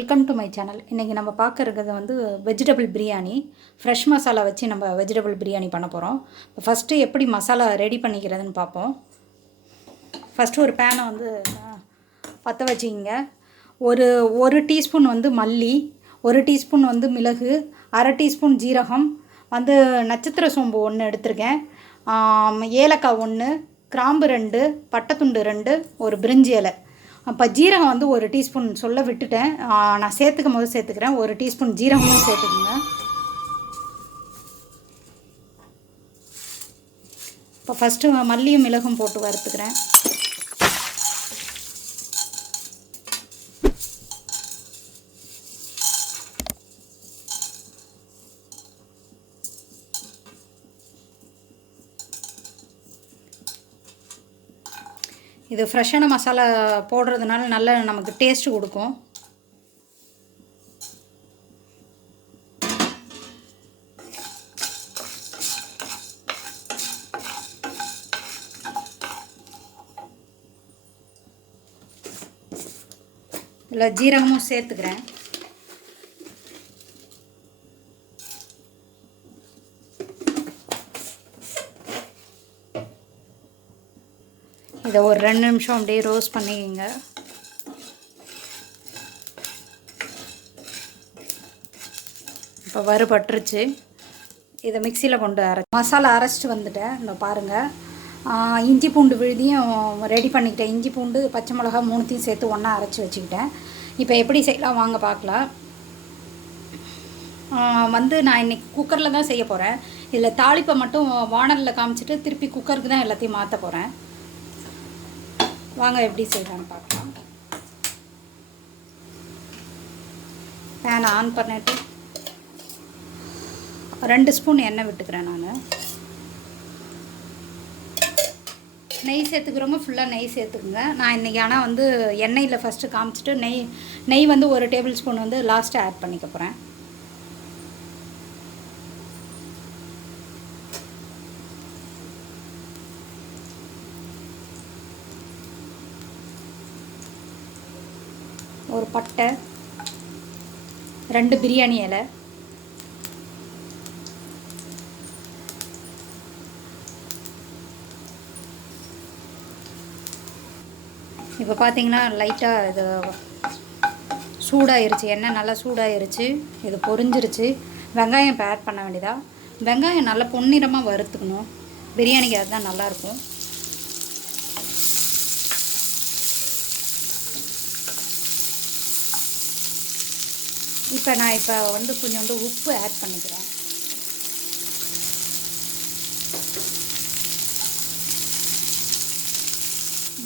Welcome to my channel. இன்றைக்கி நம்ம பார்க்குறது வந்து வெஜிடபிள் பிரியாணி. ஃப்ரெஷ் மசாலா வச்சு நம்ம வெஜிடபிள் பிரியாணி பண்ண போகிறோம். ஃபஸ்ட்டு எப்படி மசாலா ரெடி பண்ணிக்கிறதுன்னு பார்ப்போம். ஃபஸ்ட்டு ஒரு பேனை வந்து பற்ற வச்சுக்கிங்க. ஒரு ஒரு டீஸ்பூன் வந்து மல்லி, ஒரு டீஸ்பூன் வந்து மிளகு, அரை டீஸ்பூன் ஜீரகம், வந்து நட்சத்திர சோம்பு 1 எடுத்திருக்கேன், ஏலக்காய் 1, கிராம்பு 2, பட்டைத்துண்டு 2, ஒரு பிரிஞ்சி இலை. அப்போ ஜீரகம் வந்து ஒரு டீஸ்பூன் சொல்ல விட்டுட்டேன், நான் சேர்த்துக்கும் போது சேர்த்துக்கிறேன். ஒரு டீஸ்பூன் ஜீரகமும் சேர்த்துக்குங்க. இப்போ ஃபஸ்ட்டு மல்லியும் மிளகும் போட்டு வறுத்துக்கிறேன். இது ஃப்ரெஷ்ஷான மசாலா போடுறதுனால நல்ல நமக்கு டேஸ்ட்டு கொடுக்கும். இதில் ஜீரகமும் சேர்த்துக்கிறேன். இதை ஒரு 2 நிமிஷம் அப்படியே ரோஸ்ட் பண்ணிக்கங்க. இப்போ வறுபட்டுருச்சு. இதை மிக்சியில் கொண்டு மசாலா அரைச்சிட்டு வந்துட்டேன். இந்த பாருங்கள், இஞ்சி பூண்டு விழுதியும் ரெடி பண்ணிக்கிட்டேன். இஞ்சி பூண்டு பச்சை மிளகா 3த்தையும் சேர்த்து ஒன்றா அரைச்சி வச்சுக்கிட்டேன். இப்போ எப்படி செய்யலாம் வாங்க பார்க்கலாம். வந்து நான் இன்றைக்கி குக்கரில் தான் செய்ய போகிறேன். இதில் தாளிப்பை மட்டும் வானலில் காமிச்சிட்டு திருப்பி குக்கருக்கு தான் எல்லாத்தையும் மாற்ற போகிறேன். வாங்க எப்படி செய்யலான்னு பார்க்கலாம். பேனை ஆன் பண்ணிட்டு 2 ஸ்பூன் எண்ணெய் விட்டுக்கிறேன். நான் நெய் சேர்த்துக்கிறவங்க ஃபுல்லாக நெய் சேர்த்துக்குங்க. நான் இன்றைக்கி ஆனால் வந்து எண்ணெயில் ஃபஸ்ட்டு காமிச்சிட்டு நெய் வந்து 1 டேபிள் ஸ்பூன் வந்து லாஸ்ட்டு ஆட் பண்ணிக்க போகிறேன். ஒரு பட்டை, 2 பிரியாணி இலை, இப்போ பார்த்தீங்கன்னா லைட்டாக இது சூடாயிருச்சு, எண்ணெய் நல்லா சூடாயிருச்சு. இது பொரிஞ்சிருச்சு. வெங்காயம் இப்போ ஆட் பண்ண வேண்டியதா. வெங்காயம் நல்லா பொன்னிறமாக வறுத்துக்கணும். பிரியாணிக்கு அதுதான் நல்லாயிருக்கும். இப்போ நான் வந்து கொஞ்சோண்டு உப்பு ஆட் பண்ணிக்கிறேன்.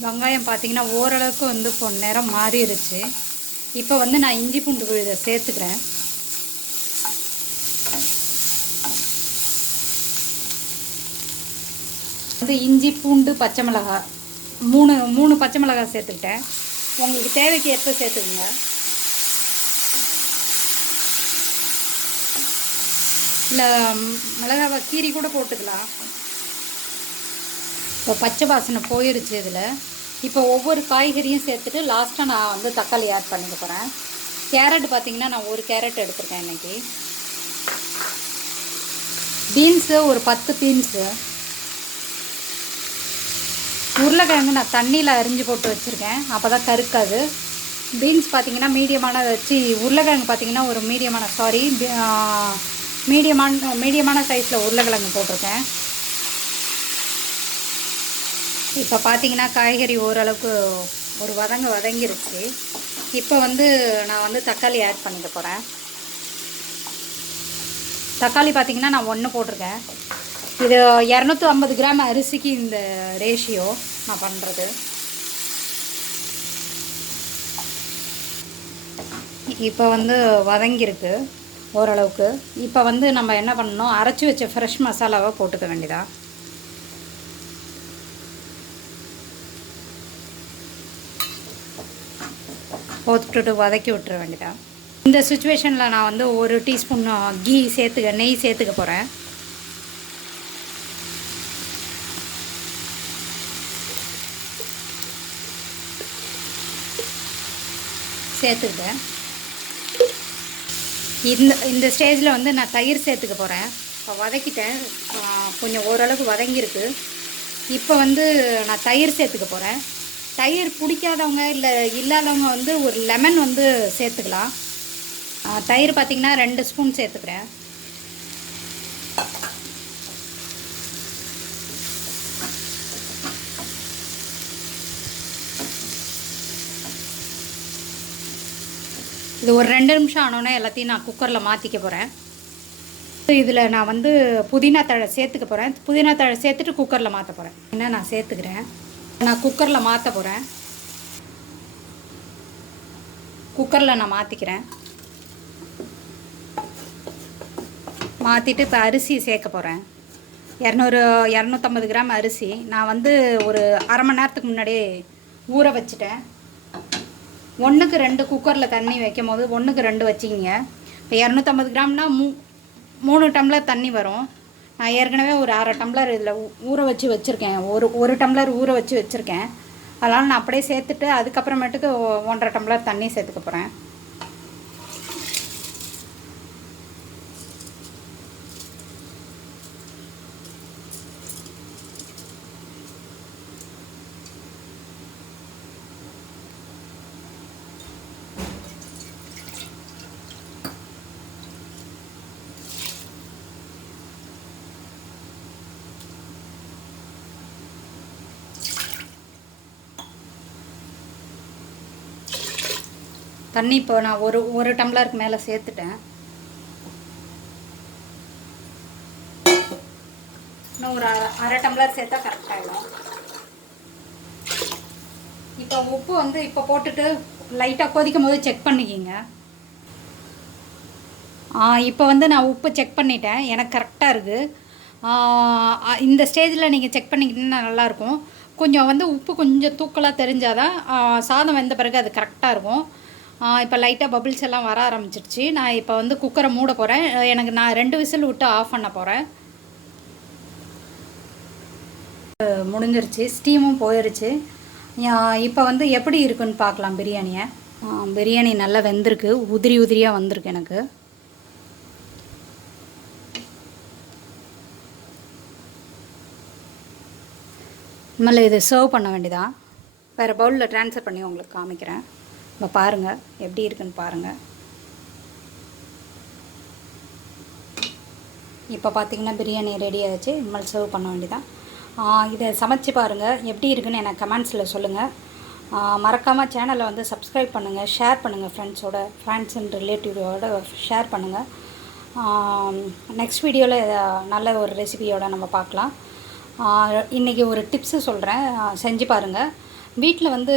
வெங்காயம் பார்த்திங்கன்னா ஓரளவுக்கு வந்து நிறம் மாறிடுச்சு. இப்போ வந்து நான் இஞ்சி பூண்டு விழுதை சேர்த்துக்கிறேன். வந்து இஞ்சி பூண்டு பச்சை மிளகாய் 3 பச்சை மிளகாய் சேர்த்துக்கிட்டேன். உங்களுக்கு தேவைக்கு ஏற்ப சேர்த்துக்குங்க. இல்லை மிளகாவை கீரி கூட போட்டுக்கலாம். இப்போ பச்சை வாசனை போயிருச்சு இதில். இப்போ ஒவ்வொரு காய்கறியும் சேர்த்துட்டு லாஸ்ட்டாக நான் வந்து தக்காளி ஆட் பண்ணிக்க போகிறேன். கேரட் பார்த்திங்கன்னா நான் 1 கேரட் எடுத்துருக்கேன் இன்றைக்கி. பீன்ஸு ஒரு 10 பீன்ஸு. உருளைக்கிழங்கு நான் தண்ணியில் அரிஞ்சு போட்டு வச்சுருக்கேன், அப்போ தான் கருக்காது. பீன்ஸ் பார்த்திங்கன்னா மீடியமான வச்சு, உருளைக்கிழங்கு பார்த்திங்கன்னா ஒரு மீடியமான சைஸில் உருளைக்கிழங்கு போட்டிருக்கேன். இப்போ பார்த்தீங்கன்னா காய்கறி ஓரளவுக்கு ஒரு வதங்கிருச்சு. இப்போ வந்து நான் வந்து தக்காளி ஆட் பண்ணிக்க போகிறேன். தக்காளி பார்த்திங்கன்னா நான் 1 போட்டிருக்கேன். இது 250 கிராம் அரிசிக்கு இந்த ரேஷியோ நான் பண்ணுறது. இப்போ வந்து வதங்கியிருக்கு ஓரளவுக்கு. இப்போ வந்து நம்ம என்ன பண்ணணும், அரைச்சி வச்ச ஃப்ரெஷ் மசாலாவை போட்டுக்க வேண்டியதா. போட்டுட்டு வதக்கி விட்டுற வேண்டியதா. இந்த சுச்சுவேஷனில் நான் வந்து 1 டீஸ்பூன் நெய் சேர்த்துக்க போகிறேன். சேர்த்துக்கிட்டேன். இந்த ஸ்டேஜில் வந்து நான் தயிர் சேர்த்துக்க போகிறேன். இப்போ வதக்கிட்டேன், கொஞ்சம் ஓரளவுக்கு வதங்கியிருக்கு. இப்போ வந்து நான் தயிர் சேர்த்துக்க போகிறேன். தயிர் பிடிக்காதவங்க இல்லை இல்லாதவங்க வந்து ஒரு லெமன் வந்து சேர்த்துக்கலாம். தயிர் பார்த்திங்கன்னா 2 ஸ்பூன் சேர்த்துக்கிறேன். இது ஒரு 2 நிமிஷம் ஆனோன்னே எல்லாத்தையும் நான் குக்கரில் மாற்றிக்க போகிறேன். இதில் நான் வந்து புதினா தழை சேர்த்துக்க போகிறேன். புதினா தழை சேர்த்துட்டு குக்கரில் மாற்ற போகிறேன். என்ன நான் சேர்த்துக்கிறேன். நான் குக்கரில் மாற்ற போகிறேன். குக்கரில் நான் மாற்றிக்கிறேன். மாற்றிட்டு இப்போ அரிசி சேர்க்க போகிறேன். 250 கிராம் அரிசி நான் வந்து ஒரு அரை மணி நேரத்துக்கு முன்னாடியே ஊற வச்சுட்டேன். 1க்கு 2 குக்கரில் தண்ணி வைக்கும் போது 1க்கு 2 வச்சிக்கிங்க. இப்போ 250 கிராம்னா 3 டம்ளர் தண்ணி வரும். நான் ஏற்கனவே ஒரு அரை டம்ளர் இதில் ஊற வச்சு வச்சுருக்கேன். ஒரு டம்ளர் ஊற வச்சு வச்சுருக்கேன். அதனால் நான் அப்படியே சேர்த்துட்டு அதுக்கப்புறமேட்டுக்கு 1.5 டம்ளர் தண்ணி சேர்த்துக்க போகிறேன். தண்ணி இப்போ நான் ஒரு டம்ளருக்கு மேலே சேர்த்துட்டேன். இன்னும் ஒரு அரை டம்ளர் சேர்த்தா கரெக்டாகிடும். இப்போ உப்பு வந்து இப்போ போட்டுட்டு லைட்டாக கொதிக்கும் போது செக் பண்ணிக்கிங்க. இப்போ வந்து நான் உப்பு செக் பண்ணிட்டேன், எனக்கு கரெக்டாக இருக்குது. இந்த ஸ்டேஜில் நீங்கள் செக் பண்ணிக்கிட்டிங்கன்னா நல்லாயிருக்கும். கொஞ்சம் வந்து உப்பு கொஞ்சம் தூக்கலாக தெரிஞ்சாதான் சாதம் வெந்த பிறகு அது கரெக்டாக இருக்கும். இப்போ லைட்டாக பபிள்ஸ் எல்லாம் வர ஆரம்பிச்சிருச்சு. நான் இப்போ வந்து குக்கரை மூட போகிறேன். நான் 2 விசில் விட்டு ஆஃப் பண்ண போகிறேன். முடிஞ்சிருச்சு, ஸ்டீமும் போயிடுச்சு. இப்போ வந்து எப்படி இருக்குன்னு பார்க்கலாம் பிரியாணியை. பிரியாணி நல்லா வெந்திருக்கு, உதிரி உதிரியாக வந்திருக்கு எனக்கு. இனிமேல் இது சர்வ் பண்ண வேண்டியதான். வேறு பவுலில் ட்ரான்ஸ்ஃபர் பண்ணி உங்களுக்கு காமிக்கிறேன். இப்போ பாருங்கள் எப்படி இருக்குன்னு பாருங்கள். இப்போ பார்த்திங்கன்னா பிரியாணி ரெடி ஆகிடுச்சு. இனிமேல் சர்வ் பண்ண வேண்டியதான். இதை சமைச்சு பாருங்கள், எப்படி இருக்குன்னு எனக்கு கமெண்ட்ஸில் சொல்லுங்கள். மறக்காமல் சேனலை வந்து சப்ஸ்கிரைப் பண்ணுங்கள், ஷேர் பண்ணுங்கள் ஃப்ரெண்ட்ஸ் அண்ட் ரிலேட்டிவோட ஷேர் பண்ணுங்கள். நெக்ஸ்ட் வீடியோவில் நல்ல ஒரு ரெசிபியோடு நம்ம பார்க்கலாம். இன்றைக்கி ஒரு டிப்ஸு சொல்கிறேன், செஞ்சு பாருங்கள். வீட்டில் வந்து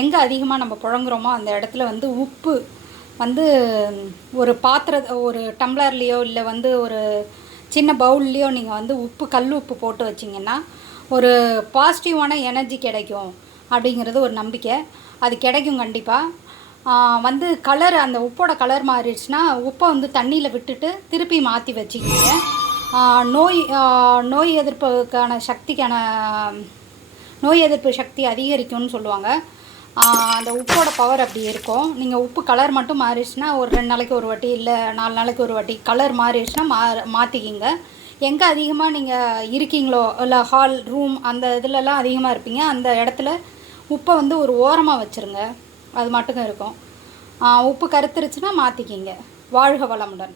எங்கே அதிகமாக நம்ம புழங்குறோமோ அந்த இடத்துல வந்து உப்பு வந்து ஒரு டம்ளர்லேயோ இல்லை வந்து ஒரு சின்ன பவுல்லையோ நீங்கள் வந்து கல் உப்பு போட்டு வச்சிங்கன்னா ஒரு பாசிட்டிவான எனர்ஜி கிடைக்கும் அப்படிங்கிறது ஒரு நம்பிக்கை. அது கிடைக்கும் கண்டிப்பாக. வந்து கலர், அந்த உப்போட கலர் மாறிடுச்சுன்னா உப்பை வந்து தண்ணியில் விட்டுட்டு திருப்பி மாற்றி வச்சுக்கிங்க. நோய் எதிர்ப்பு சக்தி அதிகரிக்கும்னு சொல்லுவாங்க. அந்த உப்போட பவர் அப்படி இருக்கும். நீங்கள் உப்பு கலர் மட்டும் மாறிடுச்சுன்னா ஒரு 2 நாளைக்கு ஒரு வாட்டி இல்லை 4 நாளைக்கு ஒரு வாட்டி கலர் மாறிடுச்சுன்னா மாற்றிக்கிங்க. எங்கே அதிகமாக நீங்கள் இருக்கீங்களோ இல்லை ஹால் ரூம் அந்த இதிலலாம் அதிகமாக இருப்பீங்க, அந்த இடத்துல உப்பை வந்து ஒரு ஓரமாக வச்சுருங்க. அது மட்டும் இருக்கும். உப்பு கருத்துருச்சுன்னா மாற்றிக்கிங்க. வாழ்க வளமுடன்.